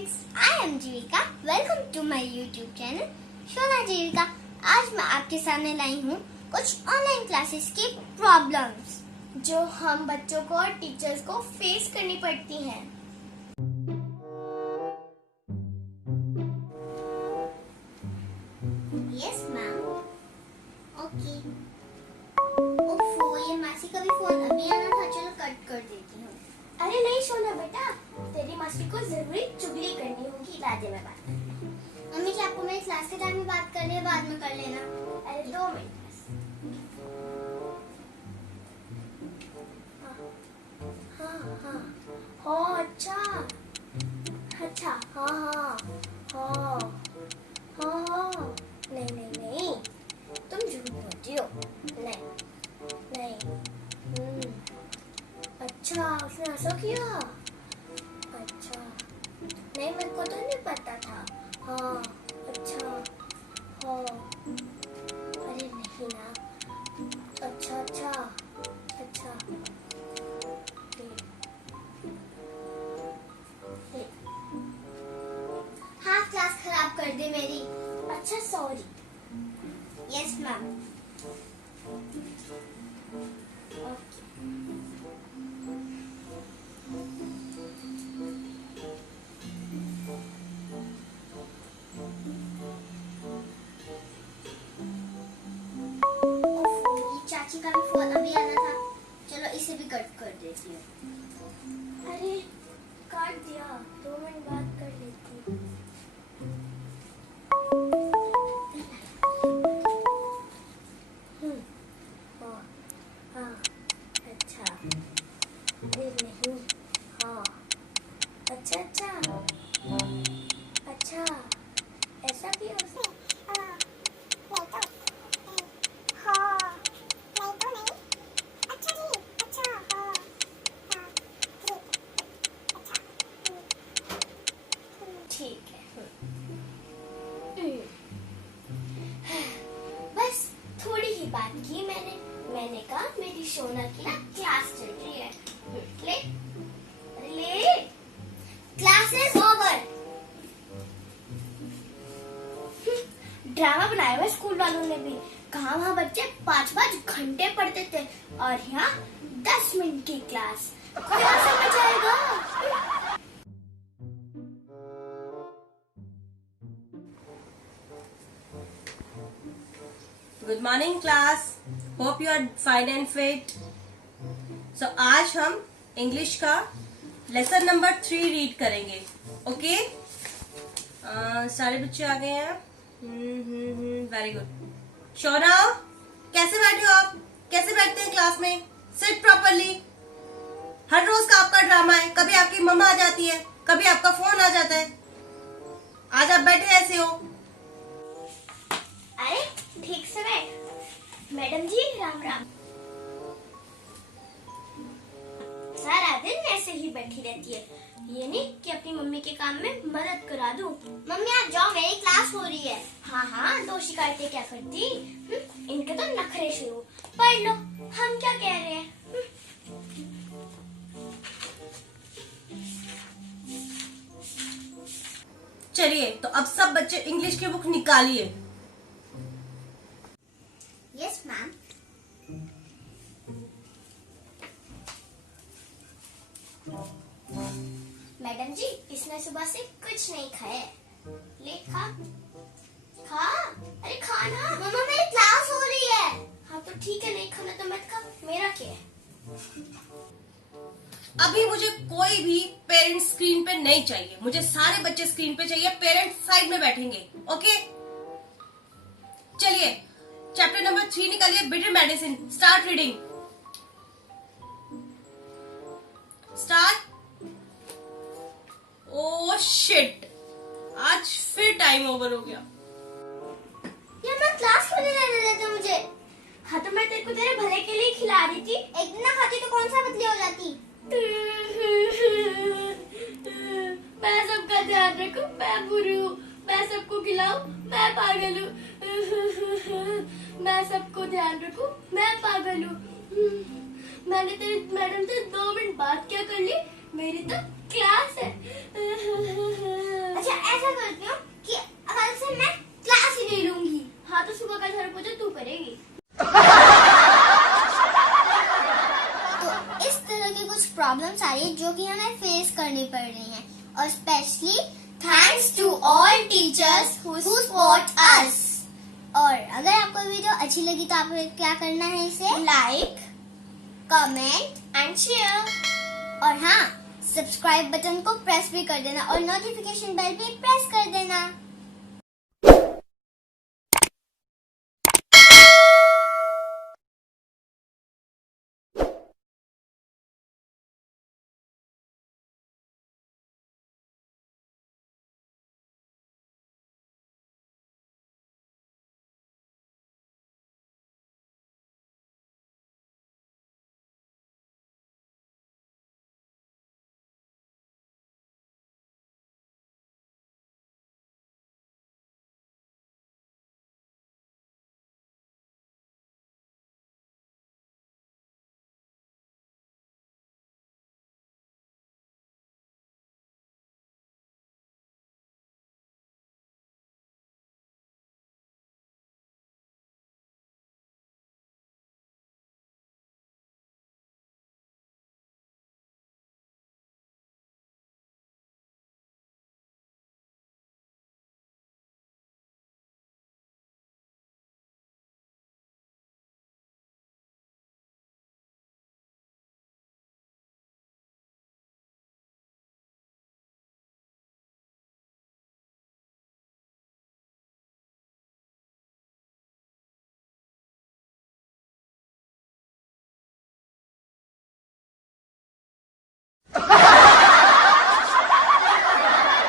students, I am Jeevika. Welcome to my YouTube channel Shona जीविका. आज मैं आपके सामने लाई हूँ कुछ ऑनलाइन क्लासेस की प्रॉब्लम्स जो हम बच्चों को और टीचर्स को फेस करनी पड़ती हैं. Yes ma'am. Okay. ओफो, ये मासी का भी फोन अभी आना था. चलो कट कर देती हूँ. अरे नहीं सोना बेटा, तेरी मासी को जरूरी चुगली करनी होगी. राधे में बात करनी. मम्मी क्या आपको मेरी क्लास के टाइम में बात करनी है? बाद में कर लेना. अरे 2 मिनट बस. हाँ हाँ हाँ. अच्छा अच्छा. हाँ हाँ हाँ हाँ हाँ. नहीं नहीं नहीं, तुम झूठ बोलती हो. नहीं नहीं. अच्छा, उसने ऐसा किया. अच्छा, नहीं मेरे को तो नहीं पता था. हाँ अच्छा. हाँ अरे नहीं ना. अच्छा अच्छा अच्छा. हाँ, क्लास खराब कर दे मेरी. अच्छा सॉरी. Yes ma'am. चाची का भी फोन अभी आना था. चलो इसे भी कट कर देती हूँ. अरे काट दिया. 2 मिनट बात कर लेती. हाँ हाँ. अच्छा. अरे नहीं. हाँ अच्छा अच्छा अच्छा. ऐसा भी हो सकता. ठीक है. बस थोड़ी ही बात की मैंने कहा मेरी सोना की ना क्लास चल रही है. ले अरे ले. Class is over. ड्रामा बनाया हुआ स्कूल वालों ने भी. कहा वहाँ बच्चे 5-5 घंटे पढ़ते थे और यहाँ 10 मिनट की क्लास. क्या समझ आएगा? Good morning class. Hope you are fine and fit. So आज हम इंग्लिश का लेसन नंबर 3 रीड करेंगे. ओके सारे बच्चे आ गए हैं. Very good. शोना, कैसे बैठे हो आप? कैसे बैठते हैं क्लास में? Seat properly. हर रोज का आपका ड्रामा है. कभी आपकी मम्मा आ जाती है, कभी आपका फोन आ जाता है. आज आप बैठे ऐसे हो. अरे ठीक से बैठ. मैडम जी राम राम. सारा दिन ऐसे ही बैठी रहती है. ये नहीं कि अपनी मम्मी के काम में मदद करा दूं. मम्मी आप जाओ, मेरी क्लास हो रही है. हाँ हाँ, 2 शिकायतें क्या करती. इनके तो नखरे शुरू. पढ़ लो. हम क्या कह रहे हैं. चलिए तो अब सब बच्चे इंग्लिश की बुक निकालिए. Yes ma'am. मैडम जी इसने सुबह से कुछ नहीं खाया. ले खा खा. अरे खाना. मम्मा मेरी क्लास हो रही है. हाँ तो ठीक है, नहीं खाना तो मत खा. मेरा क्या है. अभी मुझे कोई भी पेरेंट स्क्रीन पे नहीं चाहिए. मुझे सारे बच्चे स्क्रीन पे चाहिए. पेरेंट्स साइड में बैठेंगे. ओके चलिए चैप्टर नंबर 3 निकालिए. Bitter medicine. Start reading. Start. Oh shit, आज फिर टाइम ओवर हो गया. ये मैं क्लास क्यों नहीं लेने देते मुझे? हाँ तो मैं तेरे को तेरे भले के लिए खिला रही थी. एक दिन ना खाती तो कौन सा पतली हो जाती. मैं सबका ध्यान रखूं. मैं बुरी हूँ. मैं सबको खिलाऊं. मैं पागल हूँ. मैं सबको ध्यान रखूं. मैं पागल हूँ. मैंने तेरी मैडम से 2 मिनट बात क्या कर ली. मेरी तो क्लास है. करती हूँ कि कल से मैं क्लास ही नहीं लूंगी। हाँ तो सुबह का झाड़ू पोछा तू करेगी। तो इस तरह की कुछ प्रॉब्लम्स आ रही है जो कि हमें फेस करनी पड़ रही हैं, और specially thanks to all teachers who support us. और अगर आपको वीडियो अच्छी लगी तो आपको क्या करना है, इसे लाइक, कमेंट एंड शेयर। और हाँ, सब्सक्राइब बटन को प्रेस भी कर देना और नोटिफिकेशन बेल भी प्रेस कर देना।